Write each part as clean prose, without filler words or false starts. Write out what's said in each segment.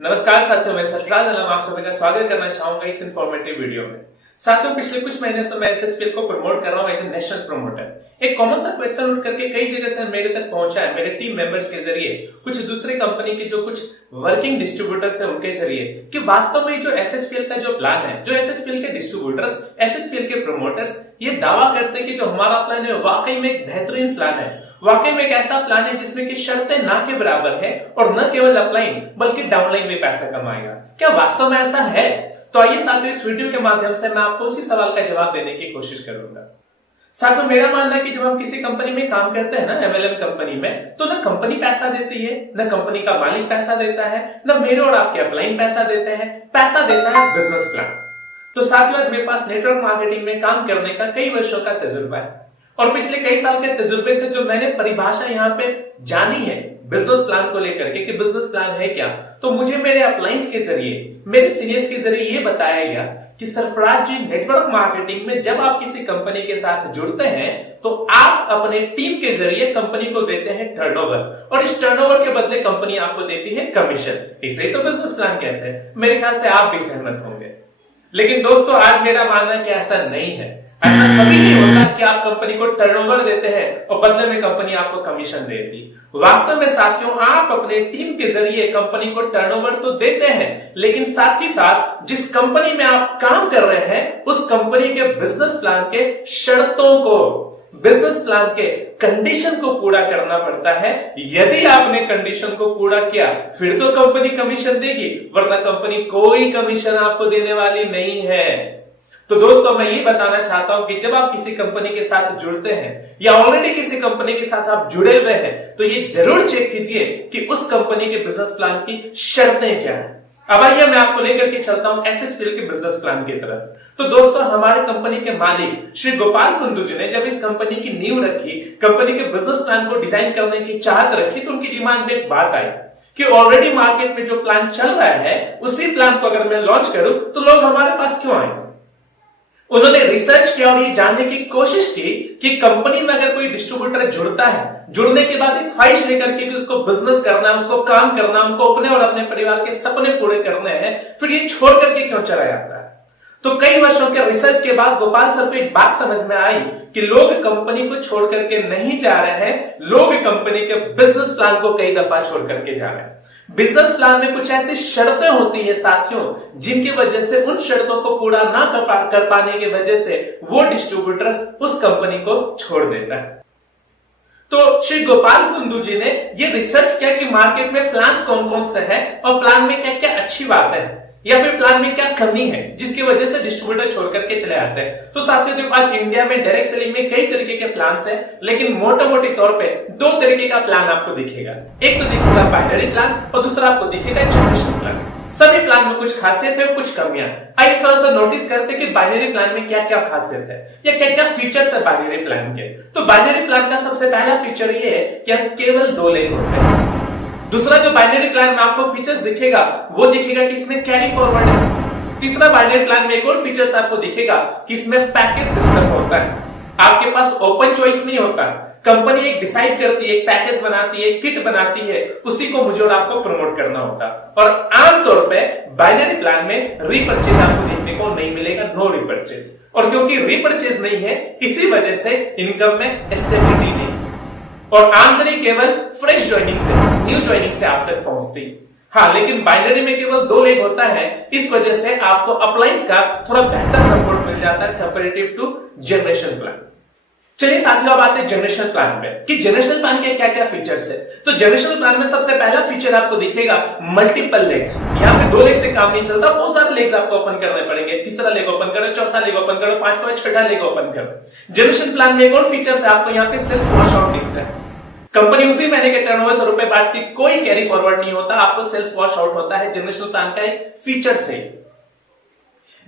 नमस्कार साथियों, मैं सरफराज आलम आप सभी का स्वागत करना चाहूंगा इस इंफॉर्मेटिव वीडियो में। साथियों, पिछले कुछ महीने से मैं एसएसपीएल को प्रमोट कर रहा हूं एज ए नेशनल प्रमोटर। एक कॉमन सा क्वेश्चन उठ करके कई जगह से मेरे तक पहुंचा है, मेरे टीम मेंबर्स के जरिए, कुछ दूसरे कंपनी के जो कुछ वर्किंग डिस्ट्रीब्यूटर्स है उनके जरिए, कि वास्तव में जो एसएसपीएल का जो प्लान है, जो एसएसपीएल के डिस्ट्रीब्यूटर्स, एसएसपीएल के प्रमोटर्स ये दावा करते हैं कि जो हमारा प्लान है वाकई में एक बेहतरीन प्लान है, वाकई में एक ऐसा प्लान है जिसमें कि शर्तें ना के बराबर है और न केवल अपलाइन बल्कि डाउनलाइन में पैसा कमाएगा। क्या वास्तव में ऐसा है? तो आइए साथियों, इस वीडियो के माध्यम से मैं आपको उसी सवाल का जवाब देने की कोशिश करूंगा। साथियों, मेरा मानना है कि जब हम किसी कंपनी में काम करते हैं ना, एमएलएम कंपनी में, तो ना कंपनी पैसा देती है, न कंपनी का मालिक पैसा देता है, न मेरे और आपके अपलाइन पैसा देते हैं, पैसा देता है बिजनेस प्लान। तो साथियों, आज मेरे पास नेटवर्क मार्केटिंग में काम करने का कई वर्षों का तजुर्बा है और पिछले कई साल के तजुर्बे से जो मैंने परिभाषा यहाँ पे जानी है बिजनेस प्लान को लेकर के कि बिजनेस प्लान है क्या, तो मुझे मेरे अपलाइंस के जरिए, मेरे सीनियर्स के जरिए ये बताया गया कि सरफराज जी, नेटवर्क मार्केटिंग में जब आप किसी कंपनी के साथ जुड़ते हैं तो आप अपने टीम के जरिए कंपनी को देते हैं टर्नओवर और इस टर्नओवर के बदले कंपनी आपको देती है कमीशन। इसे ही तो बिजनेस प्लान कहते हैं। मेरे ख्याल से आप भी सहमत होंगे। लेकिन दोस्तों, आज मेरा मानना है कि ऐसा नहीं है। ऐसा कभी नहीं होता कि आप कंपनी को टर्नओवर देते हैं और बदले में कंपनी आपको कमीशन देती। वास्तव में साथियों, आप अपने टीम के जरिए कंपनी को टर्नओवर तो देते हैं, लेकिन साथ ही साथ जिस कंपनी में आप काम कर रहे हैं उस कंपनी के बिजनेस प्लान के शर्तों को, बिजनेस प्लान के कंडीशन को पूरा करना पड़ता है। यदि आपने कंडीशन को पूरा किया फिर तो कंपनी कमीशन देगी, वरना कंपनी कोई कमीशन आपको देने वाली नहीं है। तो दोस्तों, मैं ये बताना चाहता हूं कि जब आप किसी कंपनी के साथ जुड़ते हैं या ऑलरेडी किसी कंपनी के साथ आप जुड़े हुए हैं तो ये जरूर चेक कीजिए कि उस कंपनी के बिजनेस प्लान की शर्तें क्या है। अब आइए मैं आपको लेकर के चलता हूं एसएसपीएल के बिजनेस प्लान की तरफ। तो दोस्तों, हमारे कंपनी के मालिक श्री गोपाल कुंदू जी ने जब इस कंपनी की नींव रखी, कंपनी के बिजनेस प्लान को डिजाइन करने की चाहत रखी, तो उनके दिमाग में एक बात आई कि ऑलरेडी मार्केट में जो प्लान चल रहा है उसी प्लान को अगर मैं लॉन्च करूं तो लोग हमारे पास क्यों आएंगे। उन्होंने रिसर्च किया और ये जानने की कोशिश की कि कंपनी में अगर कोई डिस्ट्रीब्यूटर जुड़ता है, जुड़ने के बाद एक ख्वाहिश लेकर के उसको बिजनेस करना है, उसको काम करना, उनको अपने और अपने परिवार के सपने पूरे करने हैं, फिर ये छोड़ करके क्यों चला जाता है। तो कई वर्षों के रिसर्च के बाद गोपाल सर को एक बात समझ में आई कि लोग कंपनी को छोड़ करके नहीं जा रहे हैं, लोग कंपनी के बिजनेस प्लान को कई दफा छोड़ करके जा रहे हैं। बिजनेस प्लान में कुछ ऐसी शर्तें होती है साथियों, जिनकी वजह से उन शर्तों को पूरा ना कर पाने की वजह से वो डिस्ट्रीब्यूटर्स उस कंपनी को छोड़ देता है। तो श्री गोपाल कुंदू जी ने ये रिसर्च किया कि मार्केट में प्लान्स कौन कौन से हैं और प्लान में क्या क्या अच्छी बातें हैं या फिर प्लान में क्या कमी है जिसकी वजह से डिस्ट्रीब्यूटर छोड़ करके चले आते हैं। तो साथियों, देखो, आज इंडिया में डायरेक्ट सेलिंग में कई तरीके के प्लान्स हैं, लेकिन मोटे तौर पे दो तरीके का प्लान आपको दिखेगा। एक तो दिखेगा बाइनरी प्लान और दूसरा आपको दिखेगा जनरेशन प्लान। सभी प्लान में कुछ खासियत है और कुछ कमियां। आइए थोड़ा सा नोटिस करते हैं कि बाइनरी प्लान में क्या क्या खासियत है या क्या क्या फीचर्स है बाइनरी प्लान के। तो बाइनरी प्लान का सबसे पहला फीचर ये है कि केवल 2 लेन होते हैं। दूसरा जो बाइनरी प्लान में आपको फीचर्स दिखेगा वो दिखेगा कि इसमें कैरी फॉरवर्ड है। तीसरा बाइनरी प्लान में एक और फीचर्स आपको दिखेगा कि इसमें पैकेज सिस्टम होता है। आपके पास ओपन चॉइस नहीं होता। कंपनी एक डिसाइड करती है, एक पैकेज बनाती है, किट बनाती है, उसी को मुझे और आपको प्रमोट करना होता। और आमतौर पे बाइनरी प्लान में रीपर्चेज आपको देखने को नहीं मिलेगा, नो रीपर्चेज। और क्योंकि रीपर्चेज नहीं है, इसी वजह से इनकम में स्टेबिलिटी नहीं और आमदनी केवल फ्रेश ज्वाइनिंग से, न्यू ज्वाइनिंग से आप तक पहुंचती। हाँ, लेकिन बाइनरी में केवल 2 लेग होता है, इस वजह से आपको अपलाइंस का थोड़ा बेहतर सपोर्ट मिल जाता है कंपैरेटिव टू जनरेशन प्लान। चलिए साथियों, अब आते हैं जनरेशन प्लान पे कि जनरेशन प्लान के क्या क्या फीचर्स है। तो जनरेशन प्लान में सबसे पहला फीचर आपको दिखेगा मल्टीपल लेग्स। यहाँ पे 2 लेग से काम नहीं चलता, बहुत सारे लेग्स आपको ओपन करने पड़ेंगे। तीसरा लेग ओपन करो, चौथा लेग ओपन करो, पांचवा छठा लेग ओपन करो। जनरेशन प्लान में एक और फीचर है, आपको यहाँ पे सेल्स वॉश आउट दिखता है। कंपनी उसी महीने के टर्नओवर से रुपए बांटती, कोई कैरी फॉरवर्ड नहीं होता, आपको सेल्स वॉश आउट होता है। जनरेशन प्लान का एक फीचर है।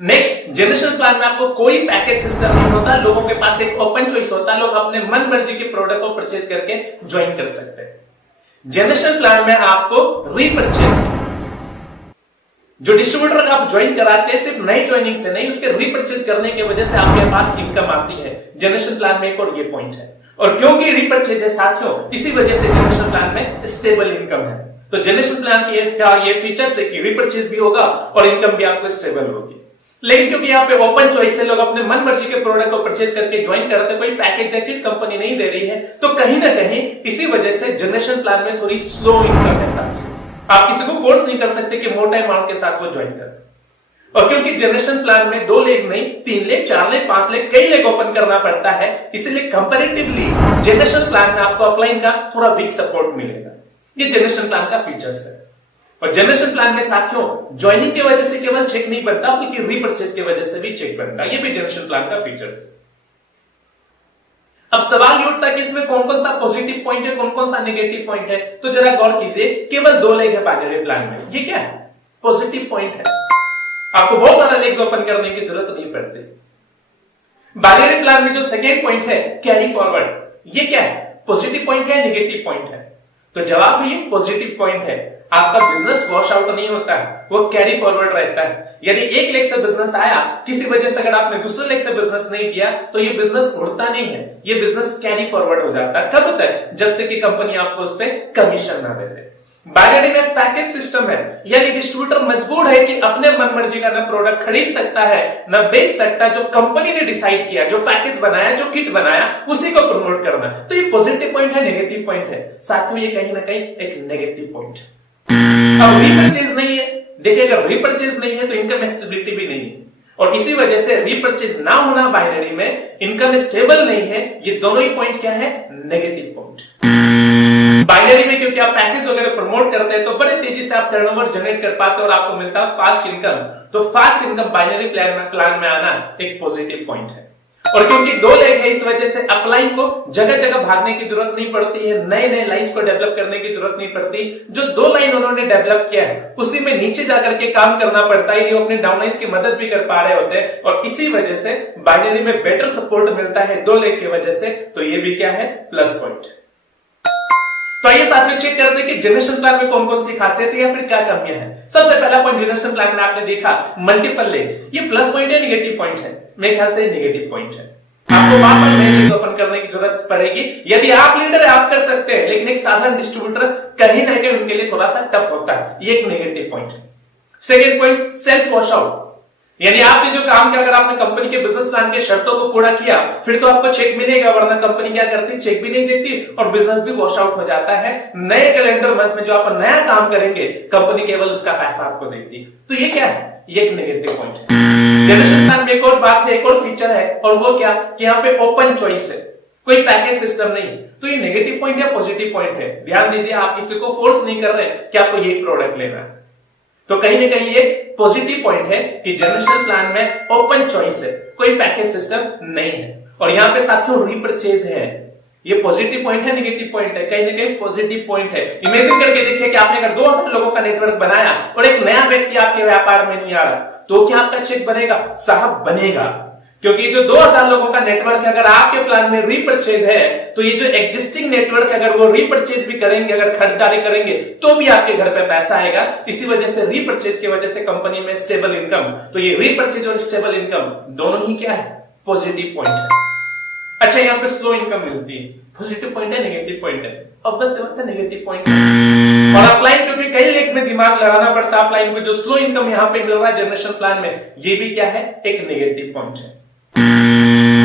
नेक्स्ट, जनरेशन प्लान में आपको कोई पैकेज सिस्टम नहीं होता, लोगों के पास एक ओपन चॉइस होता है, लोग अपने मन मर्जी के प्रोडक्ट को परचेज करके ज्वाइन कर सकते हैं। जनरेशन प्लान में आपको रीपरचेज, जो डिस्ट्रीब्यूटर आप ज्वाइन कराते हैं सिर्फ नई ज्वाइनिंग से नहीं, उसके रीपरचेज करने की वजह से आपके पास इनकम आती है। जनरेशन प्लान में एक और ये पॉइंट है। और क्योंकि रीपरचेज है साथियों, इसी वजह से जनरेशन प्लान में स्टेबल इनकम है। तो जनरेशन प्लान की ये फीचर्स है कि रीपर्चेज भी होगा और इनकम भी आपको स्टेबल होगी। लेकिन क्योंकि यहाँ पे ओपन चॉइस है, लोग अपने मन मर्जी के प्रोडक्ट को परचेज करके ज्वाइन करते, कोई पैकेज या किट कंपनी नहीं दे रही है, तो कहीं ना कहीं इसी वजह से जनरेशन प्लान में थोड़ी स्लो इनकम है साथ। आप किसी को फोर्स नहीं कर सकते कि मोटा अमाउंट के साथ वो ज्वाइन करे। और क्योंकि जनरेशन प्लान में 2 लेग नहीं 3 लेग 4 लेग 5 लेग कई लेग ओपन करना पड़ता है, इसलिए कंपैरेटिवली जनरेशन प्लान में आपको अपलाइन का थोड़ा वीक सपोर्ट मिलेगा। ये जनरेशन प्लान का फीचर्स है। और जनरेशन प्लान में साथियों ज्वाइनिंग की वजह से केवल चेक नहीं बनता बल्कि रीपर्चेज की वजह से भी चेक बनता है। ये भी जनरेशन प्लान का फीचर्स है। अब सवाल ये उठता है कि इसमें कौन कौन सा पॉजिटिव पॉइंट है, कौन कौन सा नेगेटिव पॉइंट है। तो जरा गौर कीजिए, केवल 2 लेग है बाइनरी प्लान में। ये क्या है? पॉजिटिव पॉइंट है। आपको बहुत सारा लेग्स ओपन करने की जरूरत नहीं पड़ती। बाइनरी प्लान में जो सेकेंड पॉइंट है कैरी फॉरवर्ड, ये क्या है? पॉजिटिव पॉइंट है, नेगेटिव पॉइंट है? तो जवाब भी पॉजिटिव पॉइंट है। आपका बिजनेस वॉश आउट नहीं होता है, वो कैरी फॉरवर्ड रहता है। यदि एक लेग से बिजनेस आया, किसी वजह से अगर आपने दूसरे लेग से बिजनेस नहीं दिया, तो ये बिजनेस उड़ता नहीं है, ये बिजनेस कैरी फॉरवर्ड हो जाता है। कब तक? जब तक कि कंपनी आपको उस पर कमीशन ना दे दे। बाइनरी में पैकेज सिस्टम है, यानी डिस्ट्रीब्यूटर मजबूर है कि अपने मन मर्जी का न प्रोडक्ट खरीद सकता है न बेच सकता है। जो कंपनी ने डिसाइड किया, जो पैकेज बनाया, जो किट बनाया, उसी को प्रमोट करना। तो ये पॉजिटिव पॉइंट है, नेगेटिव पॉइंट है? साथियों ये कहीं ना कहीं एक नेगेटिव पॉइंट है। अब रीपर्चेज नहीं है, देखिए अगर रीपर्चेज नहीं है तो इनकम स्टेबिलिटी भी नहीं है, और इसी वजह से रीपर्चेज ना होना बाइनरी में, इनकम स्टेबल नहीं है, ये दोनों ही पॉइंट क्या है? Negative point. बाइनरी में क्योंकि आप पैकेज वगैरह प्रमोट करते हैं तो बड़े तेजी से आप टर्नओवर जनरेट कर पाते हैं और आपको मिलता है फास्ट इनकम। तो फास्ट इनकम बाइनरी प्लान में आना एक पॉजिटिव पॉइंट है। और क्योंकि 2 लेग है, इस वजह से अपलाइन को जगह जगह भागने की जरूरत नहीं पड़ती है, नए नए लाइन्स को डेवलप करने की जरूरत नहीं पड़ती। जो 2 लाइन उन्होंने डेवलप किया है उसी में नीचे जाकर के काम करना पड़ता है, ये अपने डाउनलाइंस की मदद भी कर पा रहे होते हैं, और इसी वजह से बाइनरी में बेटर सपोर्ट मिलता है 2 लेग की वजह से। तो ये भी क्या है? Plus point. तो आइए साथियों चेक करते हैं कि जनरेशन प्लान में कौन कौन सी खासियत है या फिर क्या कमियां हैं। सबसे पहला पॉइंट जनरेशन प्लान में आपने देखा मल्टीपल लेग्स, ये प्लस पॉइंट है, नेगेटिव पॉइंट है? मेरे ख्याल से नेगेटिव पॉइंट है। आपको वहां पर नए लेग्स ओपन करने की जरूरत पड़ेगी। यदि आप लीडर है आप कर सकते हैं, लेकिन एक साधारण डिस्ट्रीब्यूटर कहीं ना कहीं उनके लिए थोड़ा सा टफ होता है, ये एक नेगेटिव पॉइंट है। Second point sales wash out, यानी आपने जो काम किया, अगर आपने कंपनी के बिजनेस प्लान के शर्तों को पूरा किया फिर तो आपको चेक मिलेगा, वरना कंपनी क्या करती? चेक भी नहीं देती और बिजनेस भी वॉश आउट हो जाता है। नए कैलेंडर मंथ में जो आप नया काम करेंगे कंपनी केवल उसका पैसा आपको देती। तो ये क्या है? ये एक नेगेटिव पॉइंट है। जनरेशन प्लान में एक और बात है, एक और फीचर है, और वो क्या कि यहाँ पे ओपन चॉइस है, कोई पैकेज सिस्टम नहीं। तो ये नेगेटिव पॉइंट या पॉजिटिव पॉइंट है? ध्यान दीजिए, आप किसी को फोर्स नहीं कर रहे कि आपको ये प्रोडक्ट लेना है। तो कहीं ना कहीं ये पॉजिटिव पॉइंट है कि जनरेशन प्लान में ओपन चॉइस है, कोई पैकेज सिस्टम नहीं है। और यहां पे साथियों रीपर्चेज है, ये पॉजिटिव पॉइंट है, नेगेटिव पॉइंट है? कहीं ना कहीं पॉजिटिव पॉइंट है। इमेजिन करके देखिए कि आपने अगर 2000 लोगों का नेटवर्क बनाया और एक नया व्यक्ति आपके व्यापार में नहीं आ रहा, तो क्या आपका चेक बनेगा? साहब बनेगा, क्योंकि जो 2000 लोगों का नेटवर्क है, अगर आपके प्लान में रीपर्चेज है तो ये जो एग्जिस्टिंग नेटवर्क अगर वो रीपर्चेज भी करेंगे, अगर खरीदारी करेंगे, तो भी आपके घर पे पैसा आएगा। इसी वजह से रीपर्चेज की वजह से कंपनी में स्टेबल इनकम। तो ये रीपर्चेज और स्टेबल इनकम दोनों ही क्या है? पॉजिटिव पॉइंट है। अच्छा, यहाँ पे स्लो इनकम मिलती है, पॉजिटिव पॉइंट है, नेगेटिव पॉइंट है? अब बस नेगेटिव पॉइंट है। और अपलाइन क्योंकि कई लेग्स में दिमाग लगाना पड़ता है, अपलाइन को जो स्लो इनकम यहाँ पे मिल रहा है जनरेशन प्लान में, ये भी क्या है? एक नेगेटिव पॉइंट है।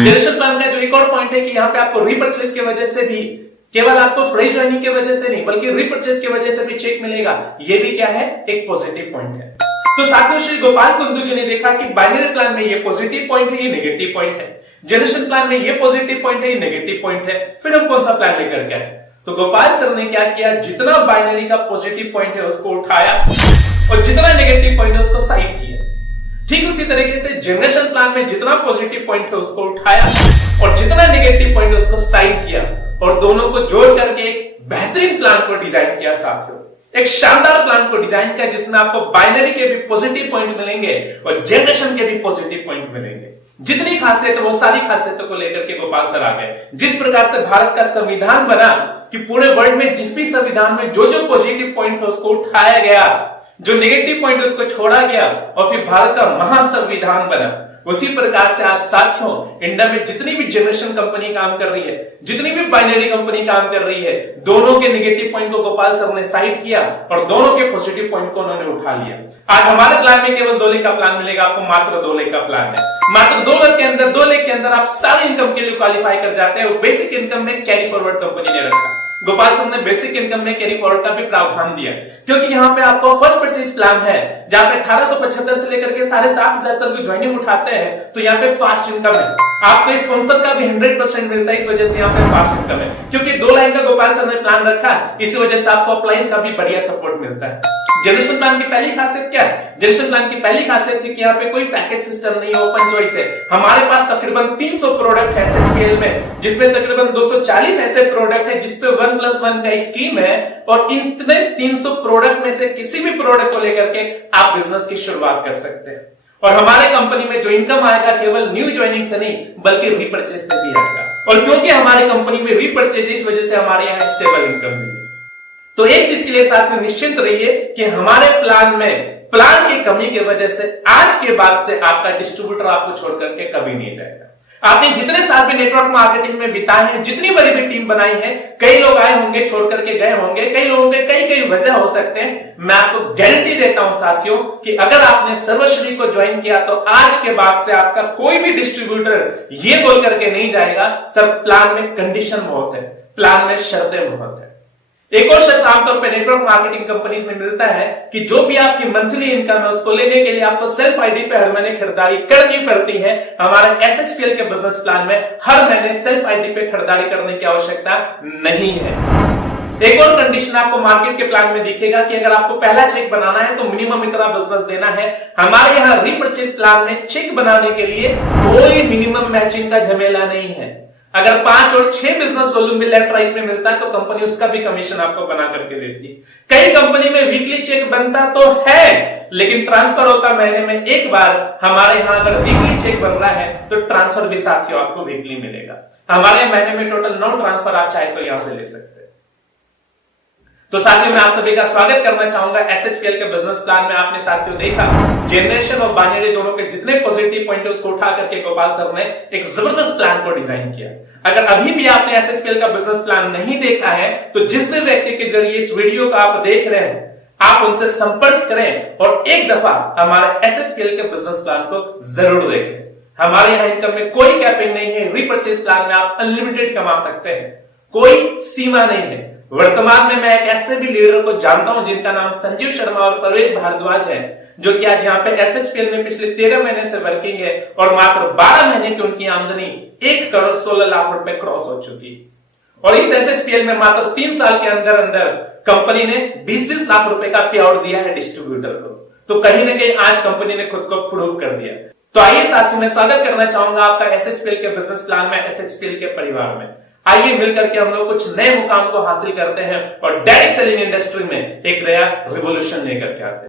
जनरेशन प्लान का जो एक और पॉइंट है कि यहाँ पे आपको रीपर्चेज की वजह से भी, केवल आपको फ्रेश ज्वाइनिंग की वजह से नहीं बल्कि रीपर्चेज की वजह से भी चेक मिलेगा, ये भी क्या है? एक पॉजिटिव पॉइंट है। तो साथियों श्री गोपाल कुंदू जी ने देखा कि बाइनरी प्लान में ये पॉजिटिव पॉइंट है, ये नेगेटिव पॉइंट है। जनरेशन प्लान में ये पॉजिटिव पॉइंट है, ये नेगेटिव पॉइंट है। फिर हम कौन सा प्लान लेकर के आए? तो गोपाल सर ने क्या किया? जितना बाइनरी का पॉजिटिव पॉइंट है उसको उठाया और जितना नेगेटिव पॉइंट है उसको साइड किया। ठीक उसी तरीके से जनरेशन प्लान में जितना पॉजिटिव पॉइंट है उसको उठाया और जितना नेगेटिव पॉइंट है उसको साइड किया, और दोनों को जोड़ करके एक बेहतरीन प्लान को डिजाइन किया साथियों। एक शानदार प्लान को डिजाइन किया जिसमें आपको बाइनरी के भी पॉजिटिव पॉइंट मिलेंगे और जनरेशन के भी पॉजिटिव पॉइंट मिलेंगे। जितनी खासियत है वो सारी खासियतों को लेकर के गोपाल सर आ गए। जिस प्रकार से भारत का संविधान बना कि पूरे वर्ल्ड में जिस भी संविधान में जो जो पॉजिटिव पॉइंट था उसको उठाया गया, जो नेगेटिव पॉइंट उसको छोड़ा गया, और फिर भारत का महासंविधान बना। उसी प्रकार से आज साथियों इंडिया में जितनी भी जनरेशन कंपनी काम कर रही है, जितनी भी बाइनरी कंपनी काम कर रही है, दोनों के नेगेटिव पॉइंट को गोपाल सर ने साइड किया और दोनों के पॉजिटिव पॉइंट को उन्होंने उठा लिया। आज हमारे प्लान में केवल 2 लाख का प्लान मिलेगा आपको, मात्र 2 लाख का प्लान है। मात्र 2 लाख के अंदर आप सारी इनकम के लिए क्वालिफाई कर जाते हैं। बेसिक इनकम में कैरी फॉरवर्ड कंपनी ने रखा, गोपाल सर ने बेसिक इनकम में कैरी फॉरवर्ड का भी प्रावधान दिया, क्योंकि यहाँ पे आपको फर्स्ट परचेज प्लान है जहां पे 1875 से लेकर के 7,500 तक भी ज्वाइनिंग उठाते हैं, तो यहाँ पे फास्ट इनकम है। आपको स्पॉन्सर का भी 100% मिलता है, इस वजह से यहाँ पे फास्ट इनकम है, क्योंकि 2 लाख का गोपाल सर ने प्लान रखा है, इसी वजह से आपको अप्लायंस का भी बढ़िया सपोर्ट मिलता है। जनरेशन प्लान की पहली खासियत क्या है? जनरेशन प्लान की पहली खासियत थी कि यहाँ पे कोई पैकेज सिस्टम नहीं है, ओपन चॉइस है। हमारे पास तकरीबन 300 प्रोडक्ट है SHPL में, जिसमें तकरीबन 240 ऐसे प्रोडक्ट है जिसपे 1+1 का स्कीम है, और इतने 300 प्रोडक्ट में से किसी भी प्रोडक्ट को लेकर के आप बिजनेस की शुरुआत कर सकते हैं। और हमारे कंपनी में जो इनकम आएगा केवल न्यू ज्वाइनिंग से नहीं बल्कि रीपर्चेज से भी आएगा, और क्योंकि हमारी कंपनी में रीपर्चेज, इस वजह से हमारे यहाँ स्टेबल इनकम भी है। तो एक चीज के लिए साथियों निश्चिंत रहिए कि हमारे प्लान में प्लान की कमी की वजह से आज के बाद से आपका डिस्ट्रीब्यूटर आपको छोड़ करके कभी नहीं जाएगा। आपने जितने साल भी नेटवर्क मार्केटिंग में बिताए हैं, जितनी बड़ी भी टीम बनाई है, कई लोग आए होंगे छोड़ करके गए होंगे, कई लोगों के कई वजह हो सकते हैं। मैं आपको गारंटी देता हूं साथियों कि अगर आपने सर्वश्री को ज्वाइन किया तो आज के बाद से आपका कोई भी डिस्ट्रीब्यूटर ये बोल करके नहीं जाएगा सर प्लान में कंडीशन बहुत है, प्लान में शर्तें बहुत है। एक और शर्त आमतौर पर नेटवर्क मार्केटिंग कंपनीज में मिलता है कि जो भी आपकी मंथली इनकम है उसको लेने के लिए आपको सेल्फ आईडी पे हर महीने खरीदारी करनी पड़ती है। हमारे SHPL के बिजनेस प्लान में हर महीने सेल्फ आईडी पे खरीदारी करने की आवश्यकता नहीं है। एक और कंडीशन आपको मार्केट के प्लान में दिखेगा कि अगर आपको पहला चेक बनाना है तो मिनिमम इतना बिजनेस देना है। हमारे यहाँ रीपर्चेज प्लान में चेक बनाने के लिए कोई मिनिमम मैचिंग का झमेला नहीं है। अगर 5 और 6 बिजनेस वॉल्यूम में लेफ्ट राइट में मिलता है तो कंपनी उसका भी कमीशन आपको बना करके देती है। कई कंपनी में वीकली चेक बनता तो है, लेकिन ट्रांसफर होता महीने में एक बार। हमारे यहां अगर वीकली चेक बन रहा है तो ट्रांसफर भी साथियों आपको वीकली मिलेगा। हमारे महीने में टोटल 9 ट्रांसफर आप चाहे तो यहां से ले सकते हैं। तो साथियों मैं आप सभी का स्वागत करना चाहूंगा SHPL के बिजनेस प्लान में। आपने साथियों देखा जनरेशन और बाइनरी दोनों के जितने पॉजिटिव पॉइंट है उसको उठा करके गोपाल सर ने एक जबरदस्त प्लान को डिजाइन किया। अगर अभी भी आपने SHPL का बिजनेस प्लान नहीं देखा है तो जिस भी व्यक्ति के जरिए इस वीडियो को आप देख रहे हैं आप उनसे संपर्क करें और एक दफा हमारे SHPL के बिजनेस प्लान को जरूर देखें। हमारे यहाँ इनकम में कोई कैपिंग नहीं है। रीपर्चेज प्लान में आप अनलिमिटेड कमा सकते हैं, कोई सीमा नहीं है। वर्तमान में मैं एक ऐसे भी लीडर को जानता हूं जिनका नाम संजीव शर्मा और परवेश भारद्वाज है, जो कि आज यहाँ पे SHPL में पिछले 13 महीने से वर्किंग है और मात्र 12 महीने की उनकी आमदनी 1 करोड़ 16 लाख रुपए क्रॉस हो चुकी। और इस SHPL में मात्र 3 साल के अंदर अंदर कंपनी ने 20-20 लाख रुपए का पे आउट दिया है डिस्ट्रीब्यूटर को। तो कहीं ना कहीं आज कंपनी ने खुद को प्रूव कर दिया। तो आइए साथियों मैं स्वागत करना चाहूंगा आपका SHPL के बिजनेस प्लान में, SHPL के परिवार में। आइए मिलकर के हम लोग कुछ नए मुकाम को हासिल करते हैं और डायरेक्ट सेलिंग इंडस्ट्री में एक नया रिवॉल्यूशन लेकर के आते हैं।